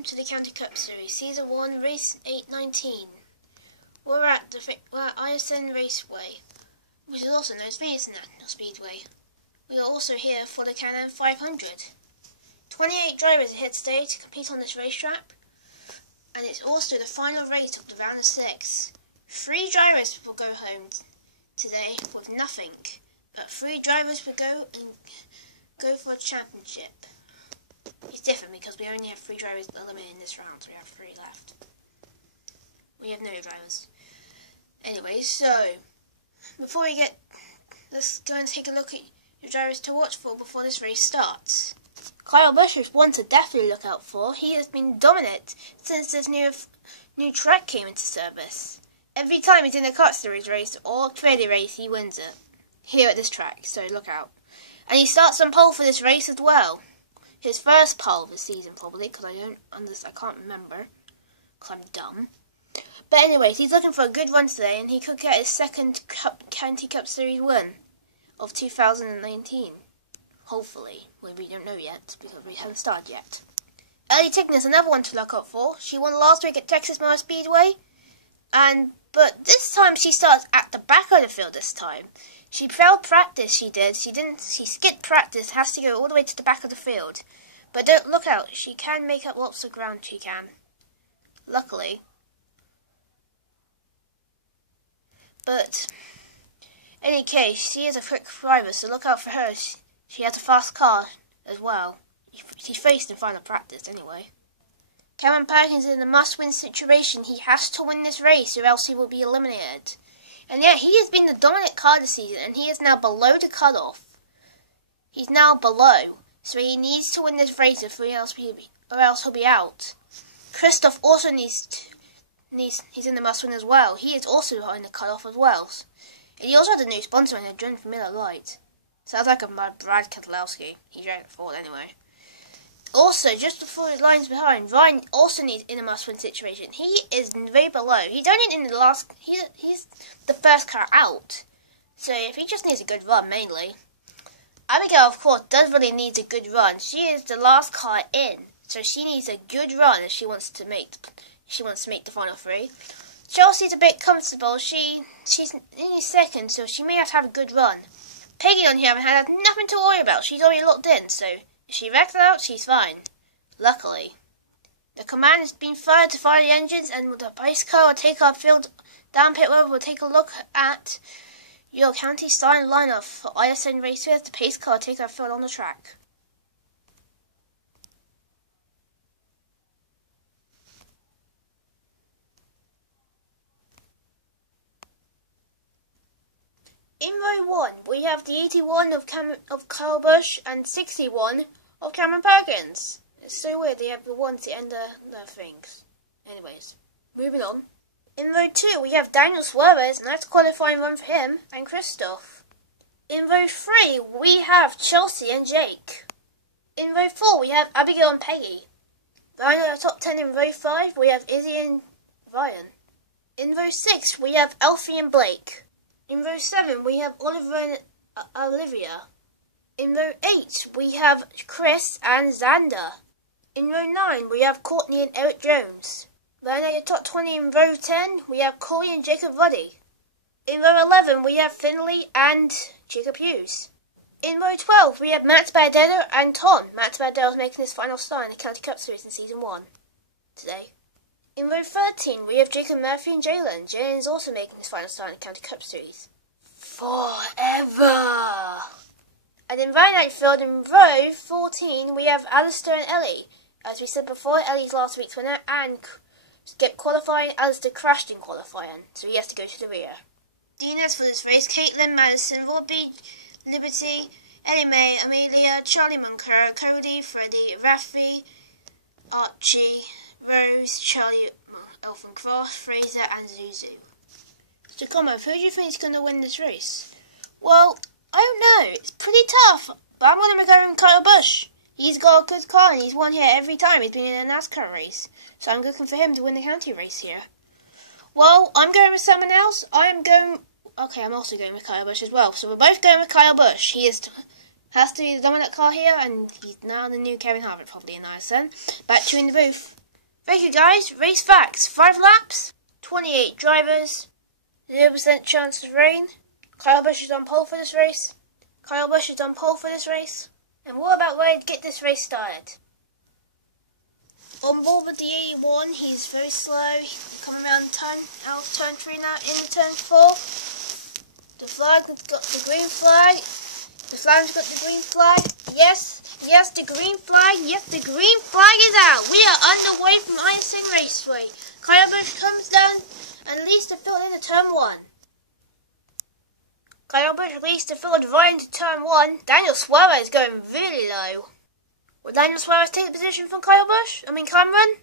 welcome to the County Cup Series, Season 1, Race 819. We're at ISN Raceway, which is also known as Senson Speedway. We are also here for the Can-Am 500. 28 drivers are here today to compete on this racetrack, and it's also the final race of the round of 6. 3 drivers will go home today with nothing, but 3 drivers will go for a championship. It's different because we only have 3 drivers eliminated in this round, so we have 3 left. We have no drivers. Anyway, so before let's go and take a look at your drivers to watch for before this race starts. Kyle Busch is one to definitely look out for. He has been dominant since this new track came into service. Every time he's in a Cup Series race or Trinity race, he wins it here at this track, so look out. And he starts on pole for this race as well. His first pole of the season, probably, because I can't remember, because I'm dumb. But anyways, he's looking for a good run today, and he could get his second County Cup Series win of 2019. Hopefully. We don't know yet, because we haven't started yet. Ellie Tickner is another one to look out for. She won last week at Texas Motor Speedway, but this time she starts at the back of the field this time. She failed practice, she did. She skipped practice, has to go all the way to the back of the field. But don't look out, she can make up lots of ground, she can. Luckily. But, in any case, she is a quick driver, so look out for her. She has a fast car as well. She's faced in final practice anyway. Cameron Perkins is in a must-win situation. He has to win this race or else he will be eliminated. And yet, he has been the dominant car this season, and he is now below the cutoff. He's now below, so he needs to win this race or else he'll be out. Christoph also he's in the must-win as well. He is also behind the cutoff as well. And he also had a new sponsor in a for Miller Lite. Sounds like a Brad Keselowski. He drank it forward anyway. Also, just before the lines behind, Ryan also needs in a must-win situation. He is way below. He's only in the last. He's the first car out. So if he just needs a good run, mainly. Abigail, of course, does really need a good run. She is the last car in, so she needs a good run if she wants to make the final 3. Chelsea's a bit comfortable. She's only second, so she may have a good run. Peggy, on the other hand, has nothing to worry about. She's already locked in, so if she wrecks out, she's fine. Luckily. The command has been fired to fire the engines, and the pace car will take our field down pit road. We'll take a look at your county starting lineup for ISN Raceway. The pace car will take our field on the track. In row 1, we have the 81 of Kyle Busch and 61 of Cameron Perkins. It's so weird they have the 1 to end their things. Anyways, moving on. In row 2, we have Daniel Suarez, and that's a qualifying run for him, and Christoph. In row 3, we have Chelsea and Jake. In row 4, we have Abigail and Peggy. Rounding our top 10 in row 5, we have Izzy and Ryan. In row 6, we have Alfie and Blake. In row 7, we have Oliver and Olivia. In row 8, we have Chris and Xander. In row 9, we have Courtney and Eric Jones. Round out your top 20 in row 10, we have Corey and Jacob Ruddy. In row 11, we have Finley and Jacob Hughes. In row 12, we have Matt Bardetto and Tom. Matt Bardetto is making his final start in the County Cup Series in Season 1 today. In row 13, we have Jacob Murphy and Jalen. Jalen is also making his final start in the County Cup Series. Forever! And in round outfield, in row 14, we have Alistair and Ellie. As we said before, Ellie's last week's winner and skipped qualifying. Alistair crashed in qualifying, so he has to go to the rear. DNS for this race: Caitlin, Madison, Robbie, Liberty, Ellie Mae, Amelia, Charlie Munker, Cody, Freddie, Rafi, Archie, Rose, Charlie, Elfin Cross, Fraser, and Zuzu. So, Commonwealth, who do you think is going to win this race? Well, I don't know. It's pretty tough, but I'm going to go with Kyle Busch. He's got a good car, and he's won here every time he's been in a NASCAR race. So I'm looking for him to win the county race here. Well, I'm going with someone else. I'm also going with Kyle Busch as well. So we're both going with Kyle Busch. He has to be the dominant car here, and he's now the new Kevin Harvick, probably in ISN. Back to you in the booth. Okay guys, race facts. 5 laps, 28 drivers, 0% chance of rain. Kyle Busch is on pole for this race. And we're about ready to get this race started. On board with the 81, he's very slow. Coming around out of turn 3 now, into turn 4. The flag's got the green flag. Yes, the green flag. Yes, the green flag is out. We are underway from ISN Raceway. Kyle Busch comes down and leads the field into turn 1. Kyle Busch leads the field right into turn 1. Daniel Suarez is going really low. Will Daniel Suarez take the position from Cameron?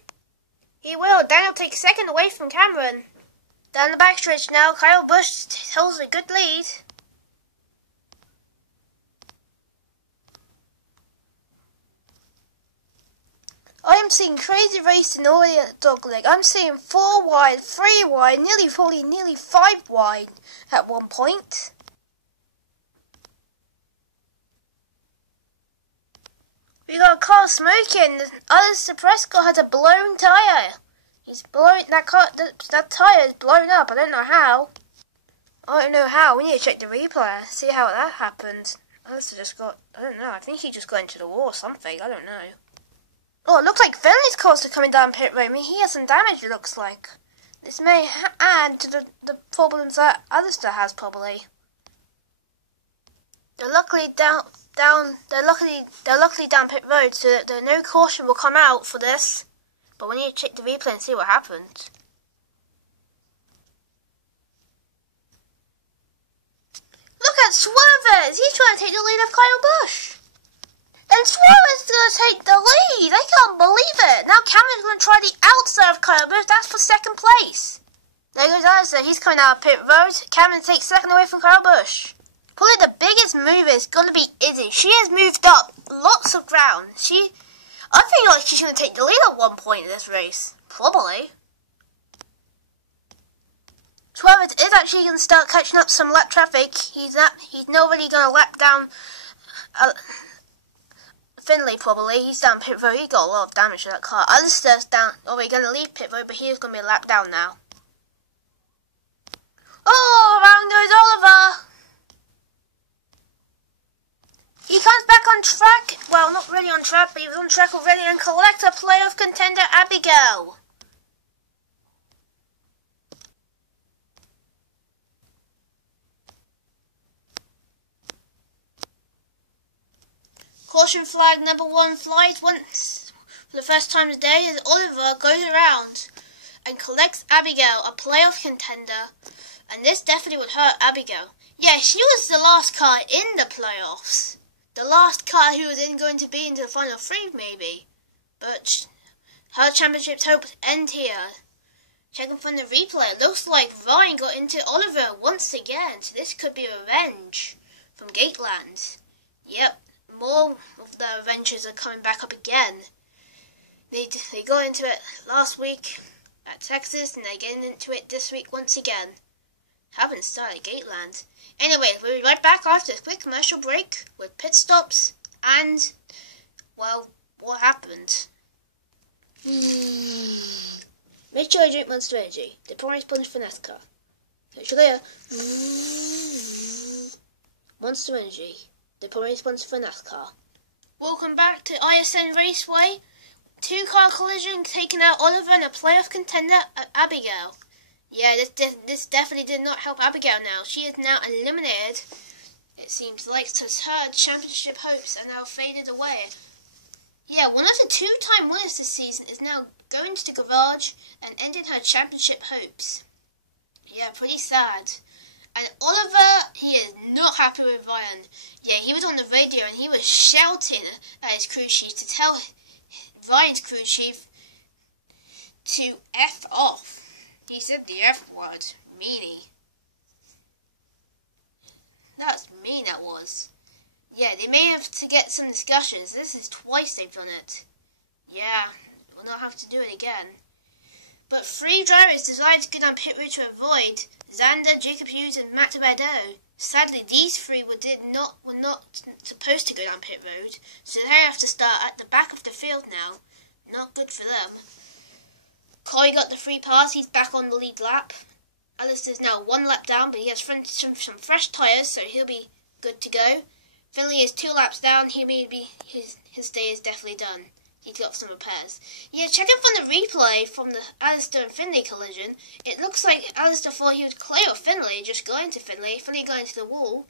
He will. Daniel takes second away from Cameron. Down the backstretch now, Kyle Busch holds a good lead. I am seeing crazy racing already at the dogleg. I'm seeing 4 wide, 3 wide, nearly 5 wide at one point. We got a car smoking. Alistair Prescott has a blown tyre. That tyre is blown up. I don't know how. We need to check the replay. See how that happened. Alistair I don't know. I think he just got into the wall or something. I don't know. Oh, it looks like Finley's cars are coming down pit road. He has some damage, it looks like. This may add to the problems that Alistair has, probably. They're luckily down pit road, so that no caution will come out for this. But we need to check the replay and see what happened. Look at Suarez! He's trying to take the lead of Kyle Busch. And Suarez is going to take the lead. I can't believe it. Now Cameron's going to try the outside of Kyle Busch. That's for second place. There goes Alistair. He's coming out of pit road. Cameron takes second away from Kyle Busch. Probably the biggest mover is going to be Izzy. She has moved up lots of ground. I feel like she's going to take the lead at one point in this race. Probably. Suarez is actually going to start catching up some lap traffic. He's not really going to lap down Finley, probably. He's down pit road. He got a lot of damage to that car. Alistair's down. We're going to leave pit road, but he's going to be a lap down now. Oh, around goes Oliver. He comes back on track. Well, not really on track, but he was on track already and collects a playoff contender, Abigail. Caution flag number 1 flies once for the first time today as Oliver goes around and collects Abigail, a playoff contender. And this definitely would hurt Abigail. Yeah, she was the last car in the playoffs. The last car who was going to be into the final 3, maybe. But her championship's hopes end here. Checking from the replay, it looks like Ryan got into Oliver once again. So this could be revenge from Gateland. Yep. More of the Avengers are coming back up again. They got into it last week at Texas, and they're getting into it this week once again. Haven't started Gateland. Anyway, we'll be right back after a quick commercial break with pit stops and, well, what happened. Make sure you drink Monster Energy, the primary sponsor for NASCAR. Catch you later. Monster Energy, the primary sponsor for NASCAR. Welcome back to ISN Raceway. 2-car collision taking out Oliver and a playoff contender, Abigail. Yeah, this definitely did not help Abigail now. She is now eliminated. It seems like her championship hopes are now faded away. Yeah, one of the 2-time winners this season is now going to the garage and ending her championship hopes. Yeah, pretty sad. And Oliver, he is not happy with Ryan. Yeah, he was on the radio and he was shouting at his crew chief to tell Ryan's crew chief to F off. He said the F word. Meanie. That's mean, that was. Yeah, they may have to get some discussions. This is twice they've done it. Yeah, we'll not have to do it again. But 3 drivers decided to go down pit road to avoid Xander, Jacob Hughes and Matt Beddoe. Sadly, these 3 were not supposed to go down pit road, so they have to start at the back of the field now. Not good for them. Corey got the free pass. He's back on the lead lap. Alistair's now 1 lap down, but he has some fresh tyres, so he'll be good to go. Finley is 2 laps down. He may be his day is definitely done. He's got some repairs. Yeah, check out from the replay from the Alistair and Finley collision. It looks like Alistair thought he was clear of Finley, just going to Finley. Finley got into the wall,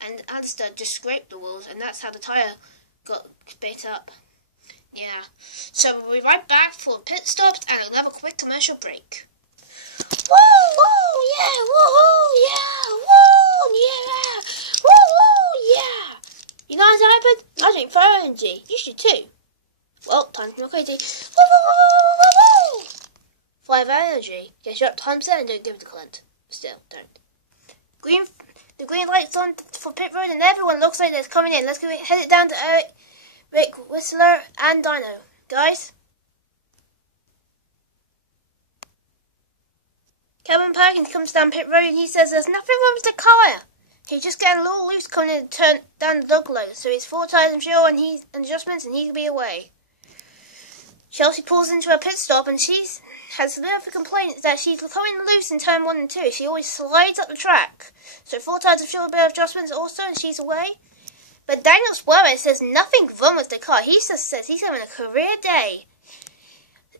and Alistair just scraped the walls, and that's how the tyre got bit up. Yeah. So we'll be right back for pit stops and another quick commercial break. Woo, woo, yeah, woohoo, yeah, woo, yeah, woo, woo, yeah. You know what's happened? I drink fire energy. You should too. Well, time to go crazy. Woo, woo, woo, woo, woo. 5 energy. Get you up times 7 and don't give it to Clint. Still, don't. The green light's on for pit road and everyone looks like they're coming in. Let's go head it down to Rick, Whistler and Dino. Guys? Kevin Perkins comes down pit road and he says there's nothing wrong with the car. He's just getting a little loose coming in to turn down the dog load. So he's 4 tyres and fuel and adjustments and he can be away. Chelsea pulls into a pit stop and she has a bit of a complaint that she's coming loose in turn 1 and 2. She always slides up the track. So 4 tyres of fuel, a bit of adjustments also and she's away. But Daniel Suarez says nothing wrong with the car. He just says he's having a career day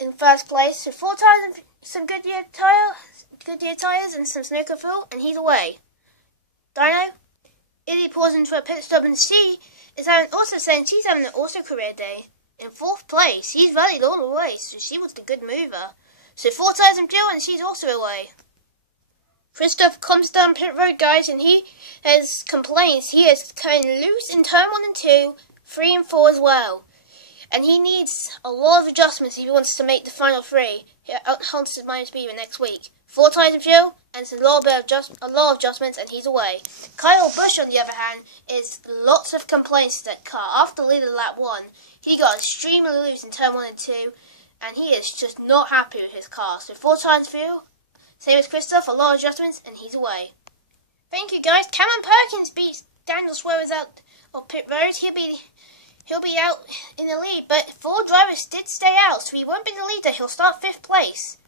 in first place. So 4 tyres and some Goodyear tyres and some snooker fuel and he's away. Dino? Izzy pulls into a pit stop and she is also saying she's having an also career day. In 4th place, she's rallied all the way, so she was the good mover. So 4 tyres and fuel and she's also away. Christoph comes down pit road, guys, and he has complaints. He is kind of loose in turn 1 and 2, 3 and 4 as well. And he needs a lot of adjustments if he wants to make the final 3. Hunts at minus speed next week. 4 tyres of fuel and a lot of adjustments, and he's away. Kyle Busch, on the other hand, is lots of complaints to that car. After leading lap 1, he got extremely loose in turn 1 and 2, and he is just not happy with his car. So 4 tyres fuel, same as Christoph, a lot of adjustments, and he's away. Thank you, guys. Cameron Perkins beats Daniel Suarez out on pit road. He'll be out in the lead, but 4 drivers did stay out, so he won't be the leader. He'll start 5th place.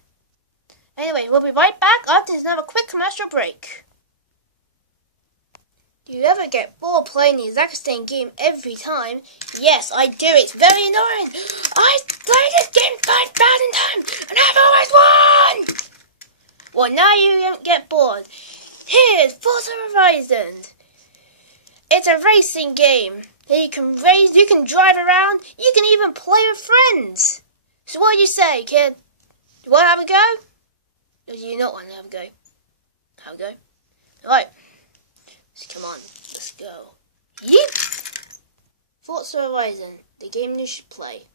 Anyway, we'll be right back after another quick commercial break. Do you ever get bored playing the exact same game every time? Yes, I do. It's very annoying. I played this game 5,000 times and I've always won! Well, now you won't get bored. Here's Forza Horizon. It's a racing game. You can race, you can drive around, you can even play with friends. So what do you say, kid? Do you want to have a go? Or do you not want to have a go? Have a go? Alright. So come on, let's go. Yeep! Forza Horizon, the game you should play.